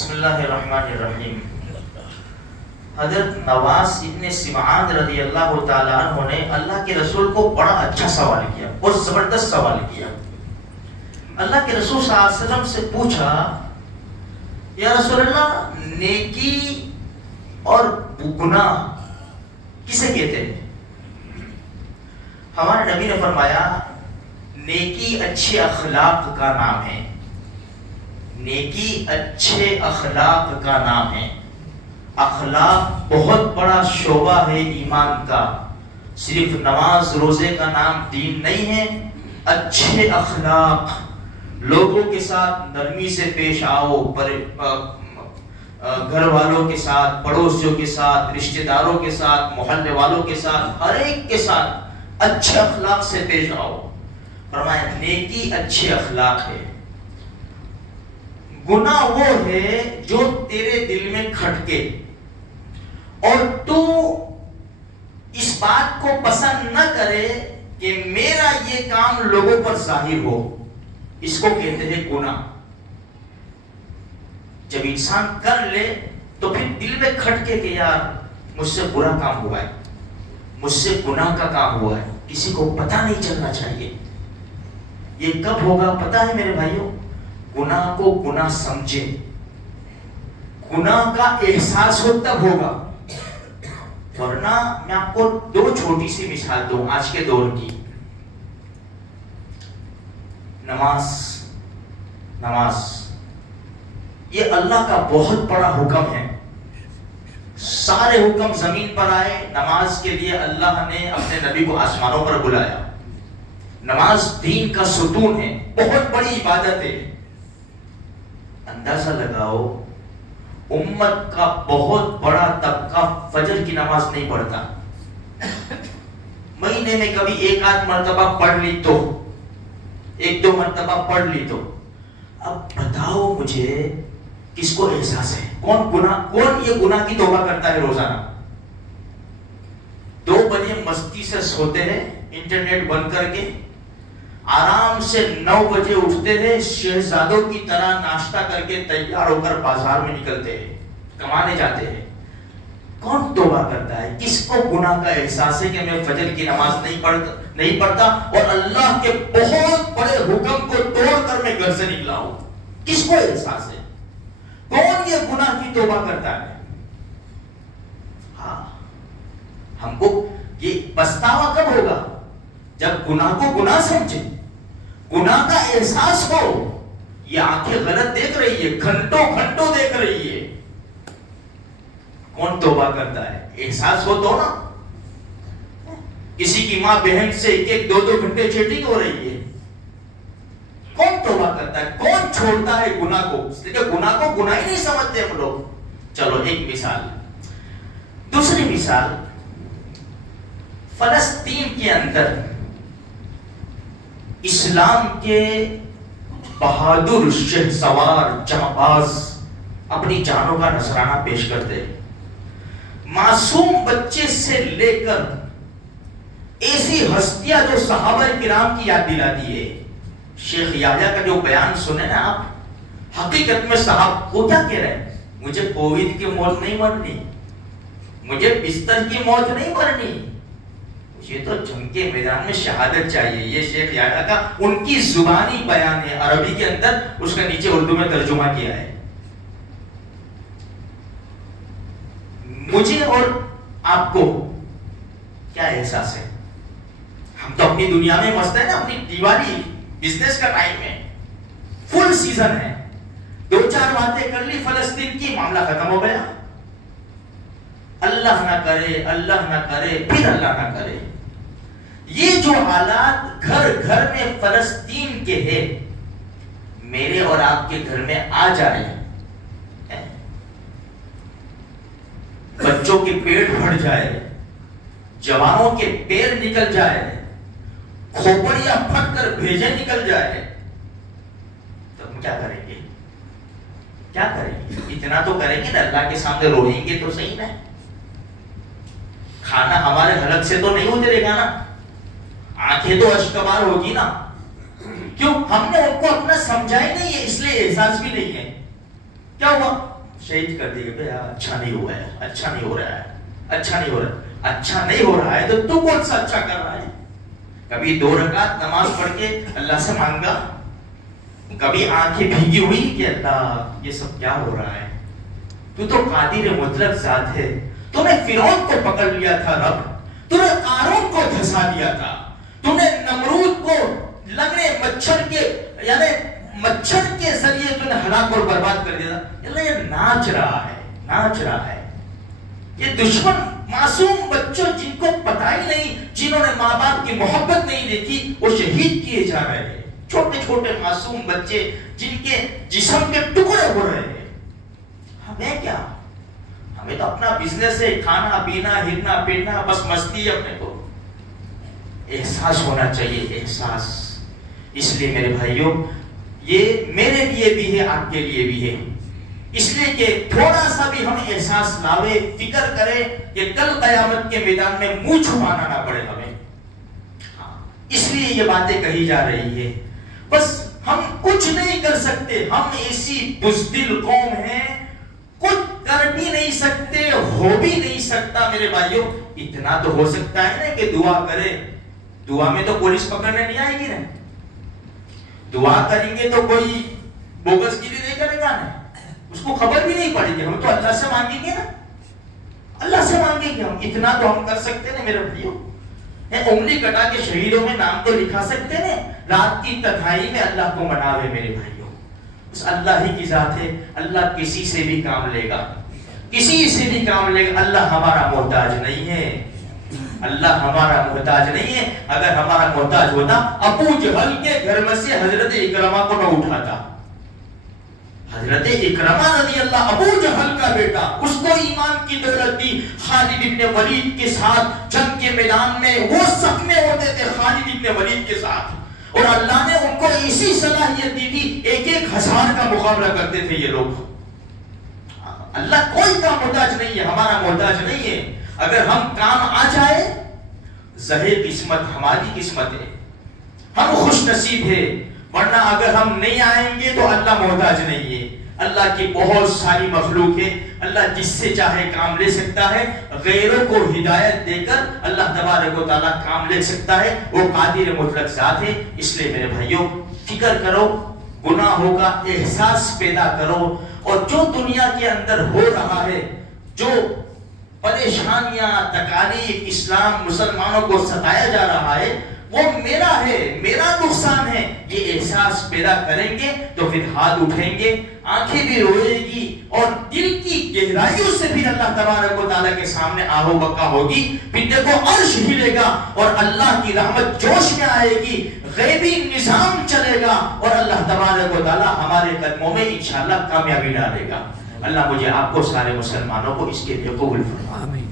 بسم اللہ الرحمن الرحیم۔ حضرت نواس ابن سمعان رضی اللہ تعالیٰ عنہ نے اللہ کے رسول کو بڑا اچھا سوال کیا، بہت زبردست سوال کیا۔ اللہ کے رسول صلی اللہ علیہ وسلم سے پوچھا، یا رسول اللہ، نیکی اور گناہ کسے کہتے ہیں؟ ہمارے نبی نے فرمایا، نیکی اچھے اخلاق کا نام ہے، نیکی اچھے اخلاق کا نام ہے۔ اخلاق بہت بڑا شعبہ ہے ایمان کا، صرف نماز روزے کا نام دین نہیں ہے۔ اچھے اخلاق، لوگوں کے ساتھ نرمی سے پیش آؤ، گھر والوں کے ساتھ، پڑوسیوں کے ساتھ، رشتہ داروں کے ساتھ، محلے والوں کے ساتھ، ہر ایک کے ساتھ اچھے اخلاق سے پیش آؤ۔ فرمایا نیکی اچھے اخلاق ہے، گناہ وہ ہے جو تیرے دل میں کھٹکے اور تو اس بات کو پسند نہ کرے کہ میرا یہ کام لوگوں پر ظاہر ہو، اس کو کہتے ہیں گناہ۔ جب انسان کر لے تو پھر دل میں کھٹکے کہ یار مجھ سے برا کام ہوا ہے، مجھ سے گناہ کا کام ہوا ہے، کسی کو پتہ نہیں چلنا چاہیے۔ یہ کب ہوگا پتہ ہے میرے بھائیوں؟ گناہ کو گناہ سمجھے، گناہ کا احساس ہو تب ہوگا۔ ورنہ میں آپ کو دو چھوٹی سی مثال دوں آج کے دور کی۔ نماز یہ اللہ کا بہت بڑا حکم ہے۔ سارے حکم زمین پر آئے، نماز کے لیے اللہ نے اپنے نبی کو آسمانوں پر بلایا۔ نماز دین کا ستون ہے، بہت بڑی عبادت ہے۔ اندازہ لگاؤ، امت کا بہت بڑا طبقہ فجر کی نماز نہیں پڑھتا، مہینے میں کبھی ایک آدھ مرتبہ پڑھ لی تو، ایک دو مرتبہ پڑھ لی تو۔ اب بتاؤ مجھے کس کو احساس ہے؟ کون یہ گناہ کی توبہ کرتا ہے روزانہ؟ 2 بجے مستی سے سوتے ہیں، انٹرنیٹ بند کر کے، آرام سے 9 بجے اٹھتے ہیں، شہزادوں کی طرح ناشتہ کر کے تیار ہو کر بازار میں نکلتے ہیں، کمانے جاتے ہیں۔ کون توبہ کرتا ہے؟ کس کو گناہ کا احساس ہے کہ میں فجر کی نماز نہیں پڑھتا اور اللہ کے بہت بڑے حکم کو توڑ کر میں گھر سے نکلا ہوں؟ کس کو احساس ہے؟ کون یہ گناہ کی توبہ کرتا ہے؟ ہاں، ہم کو یہ پچھتاوا کب ہوگا؟ جب گناہ کو گناہ سمجھے، گناہ کا احساس ہو۔ یہ آنکھیں غلط دیکھ رہی ہے، گھنٹوں دیکھ رہی ہے، کون توبہ کرتا ہے؟ احساس ہو تو نا۔ کسی کی ماں بہن سے 1-2 گھنٹے چیٹنگ ہو رہی ہے، کون توبہ کرتا ہے؟ کون چھوڑتا ہے گناہ کو؟ اس لیے گناہ کو گناہ ہی نہیں سمجھتے ہم لوگ۔ چلو ایک مثال۔ دوسری مثال، فلسطین کے اندر اسلام کے بہادر شہسوار جانباز اپنی جانوں کا نذرانہ پیش کرتے، معصوم بچے سے لے کر ایسی ہستیاں جو صحابہ کرام کی یاد دلاتی ہے۔ شیخ یحییٰ کا جو بیان سنے نا آپ، حقیقت میں صاحب وہ کیا کہہ رہے ہیں؟ مجھے کووڈ کی موت نہیں مرنی، مجھے بستر کی موت نہیں مرنی، یہ تو جنگ کے میدان میں شہادت چاہیے۔ یہ شیخ یحییٰ کا ان کی زبانی بیان ہے، عربی کے اندر، اس کا نیچے اردو میں ترجمہ کیا ہے۔ مجھے اور آپ کو کیا احساس ہے؟ ہم تو اپنی دنیا میں مست ہے نا، اپنی دیوالی بزنس کا ٹائم ہے، فل سیزن ہے، 2-4 باتیں کر لی فلسطین کی، معاملہ ختم ہو گیا۔ اللہ نہ کرے، اللہ نہ کرے، پھر اللہ نہ کرے، یہ جو حالات گھر گھر میں فلسطین کے ہیں، میرے اور آپ کے گھر میں آ جائے، بچوں کے پیٹ بھر جائے، جوانوں کے پیر نکل جائے، کھوپڑیاں پھٹ کر بھیجے نکل جائے، تو ہم کیا کریں گے؟ کیا کریں گے؟ اتنا تو کریں گے نا، اللہ کے سامنے روئیں گے تو صحیح نا، کھانا ہمارے حلق سے تو نہیں اترے گا نا، آنکھیں تو اشکبار ہوگی نا۔ کیوں؟ ہم نے ان کو اپنا سمجھا ہی نہیں ہے، اس لیے احساس بھی نہیں ہے۔ کیا ہوا؟ شہید کر دیے کہ اچھا نہیں ہوا ہے، اچھا نہیں ہو رہا ہے، اچھا نہیں ہو رہا ہے۔ اچھا نہیں ہو رہا ہے تو کون سا اچھا کر رہا ہے؟ کبھی 2 رکعت نماز پڑھ کے اللہ سے مانگا؟ کبھی آنکھیں بھیگی ہوئی کہ اللہ یہ سب کیا ہو رہا ہے؟ تو قادر مطلق ذات ہے۔ تو نے فرعون کو پکڑ لیا تھا رب، تو نے قارون کو دھسا دیا تھا، تو نے نمرود کو لگنے مچھر کے ذریعے تو نے ہلاک اور برباد کر دیا تھا۔ اللہ یہ ناچ رہا ہے، ناچ رہا ہے۔ یہ دشمن معصوم بچوں جن کو پتہ ہی نہیں، جنہوں نے ماں باپ کی محبت نہیں دیکھی، وہ شہید کیے جا رہے ہیں۔ چھوٹے چھوٹے معصوم بچے جن کے جسم کے ٹکڑے ہو رہے ہیں۔ ہمیں کیا؟ ہمیں تو اپنا بزنس ہے، کھانا پینا ہرنا پھرنا، بس مستی ہے اپنے کو۔ احساس ہونا چاہیے، احساس۔ اس لیے میرے بھائیوں یہ میرے لیے بھی ہے، آپ کے لیے بھی ہے، اس لیے کہ تھوڑا سا بھی ہم احساس لاوے، فکر کریں کہ کل قیامت کے میدان میں منہ چھپانا نہ پڑے ہمیں۔ اس لیے یہ باتیں کہی جا رہی ہے۔ بس ہم کچھ نہیں کر سکتے، ہم ایسی بزدل قوم ہیں، کچھ کر بھی نہیں سکتے، ہو بھی نہیں سکتا۔ میرے بھائیوں اتنا تو ہو سکتا ہے نا کہ دعا کرے، دعا میں تو پولیس پکڑنے نہیں آئے گی نا، دعا کریں گے تو کوئی بوگس گیری نہیں کرے گا نا، اس کو خبر بھی نہیں پڑے گی، ہم تو اللہ سے مانگیں گے نا، اللہ سے مانگیں گے ہم۔ اتنا تو ہم کر سکتے نا میرے بھائیوں، انگلی کٹا کے شہیدوں میں نام تو لکھا سکتے نا، رات کی تنہائی میں اللہ کو مناوے میرے بھائیوں۔ اس اللہ ہی کی ذات ہے، اللہ کسی سے بھی کام لے گا، کسی سے بھی کام لے گا۔ اللہ ہمارا محتاج نہیں ہے، اللہ ہمارا محتاج نہیں ہے۔ اگر ہمارا محتاج ہوتا ابو جہل کے گھر میں سے حضرت اکرمہ کو نہ اٹھاتا۔ حضرت اکرمہ رضی اللہ، ابو جہل کا بیٹا، اس کو ایمان کی دولت دی۔ خالد ابن ولید کے ساتھ جنگ کے میدان میں وہ صف میں ہوتے تھے خالد ابن ولید کے ساتھ، اور اللہ نے ان کو ایسی صلاحیت دی تھی، 1,000 کا مقابلہ کرتے تھے یہ لوگ۔ اللہ کوئی کا محتاج نہیں ہے، ہمارا محتاج نہیں ہے۔ اگر ہم کام آ جائے، ظاہر قسمت ہماری قسمت ہے، ہم خوش نصیب ہے، ورنہ اگر ہم نہیں آئیں گے تو اللہ محتاج نہیں ہے۔ اللہ کی بہت ساری مخلوق ہے، اللہ جس سے چاہے کام لے سکتا ہے، غیروں کو ہدایت دے کر اللہ تبارک و تعالیٰ کام لے سکتا ہے، وہ قادر مطلق ذات ہے۔ اس لیے میرے بھائیوں فکر کرو، گناہوں کا احساس پیدا کرو، اور جو دنیا کے اندر ہو رہا ہے، جو پریشانیاں تکالیف اسلام مسلمانوں کو ستایا جا رہا ہے، وہ میرا ہے، میرا نقصان ہے، یہ احساس پیدا کریں گے تو پھر ہاتھ اٹھیں گے، آنکھیں بھی روئے گی، اور دل کی گہرائیوں سے بھی اللہ تبارک و تعالیٰ کے سامنے آہو بکا ہوگی۔ پھر دیکھو عرش ہلے گا اور اللہ کی رحمت جوش میں آئے گی، غیبی نظام چلے گا، اور اللہ تبارک و تعالیٰ ہمارے قدموں میں انشاءاللہ کامیابی ڈالے گا۔ اللہ مجھے آپ کو سارے مسلمانوں کو اس کے لیے قبول فرمائے۔ آمین۔